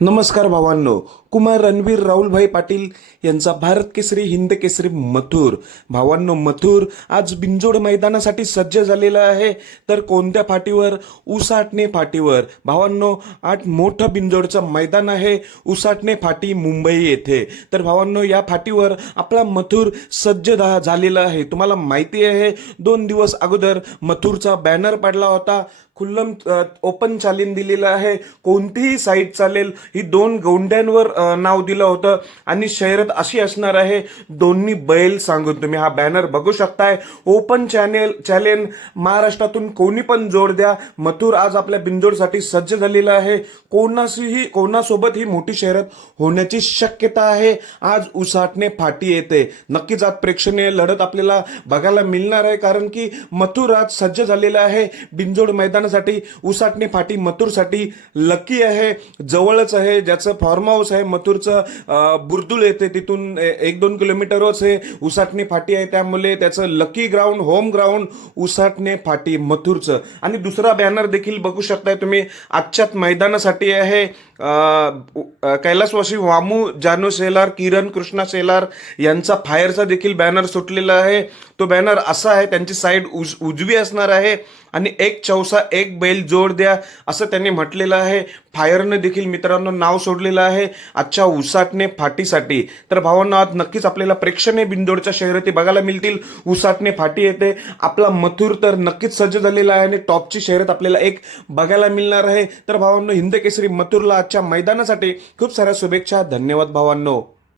नमस्कार भावांनो. कुमार रणवीर राहुलभाई पाटील यांचा भारत केसरी हिंद केसरी मथुर. भावांनो मथुर आज बिंजोड मैदानासाठी सज्ज झालेला आहे. तर कोणत्या फाटीवर? उसाटणे फाटीवर. भावांनो आठ मोठं बिंजोडचं मैदान आहे. उसाटणे फाटी मुंबई येथे. तर भावांनो या फाटीवर आपला मथुर सज्ज झालेला आहे. तुम्हाला माहिती आहे दोन दिवस अगोदर मथुरचा बॅनर पडला होता. खुल्लम ओपन चालीन दिलेलं आहे. कोणतीही साईट चालेल. ही दोन गोंड्यांवर नाव दिलं होतं. आणि शर्यत अशी असणार आहे. दोन्ही बैल सांगून तुम्ही हा बॅनर बघू शकताय. ओपन चॅनेल चॅलेंज महाराष्ट्रातून कोणी पण जोड द्या. मथुर आज आपल्या बिंजोडसाठी सज्ज झालेला आहे. कोणाशीही कोणासोबत ही मोठी शर्यत होण्याची शक्यता आहे. आज उसाटणे फाटी येते. नक्कीच आज प्रेक्षणीय लढत आपल्याला बघायला मिळणार आहे. कारण की मथुर आज सज्ज झालेला आहे. बिंजोड मैदान मैदानासाठी उसाटणी फाटी मथुरसाठी लकी आहे जवळच आहे ज्याचं फार्म हाऊस आहे मथुरचं बुर्दुल येते तिथून एक दोन किलोमीटरच हे उसाटणी फाटी आहे त्यामुळे त्याचं लकी ग्राउंड होम ग्राउंड उसाटणे फाटी मथुरचं. आणि दुसरा बॅनर देखील बघू शकताय तुम्ही आजच्यात मैदानासाठी आहे कैलासवासी वामू जानू सेलार किरण कृष्णा सेलार यांचा फायरचा देखील बॅनर सुटलेला आहे. तो बॅनर असा आहे त्यांची साईड उज उजवी असणार आहे आणि एक चौसा एक बैल जोड द्या असं त्यांनी म्हटलेलं आहे. फायरनं देखील मित्रांनो नाव सोडलेलं आहे. आजच्या उसाटणे फाटीसाठी. तर भावांना आज नक्कीच आपल्याला प्रेक्षणीय बिंदोडच्या शर्यती बघायला मिळतील. उसाटणे फाटी येते. आपला मथुर तर नक्कीच सज्ज झालेला आहे आणि टॉपची शर्यत आपल्याला एक बघायला मिळणार आहे. तर भावांनो हिंद केसरी मथुरला आजच्या मैदानासाठी खूप साऱ्या शुभेच्छा. धन्यवाद भावांनो.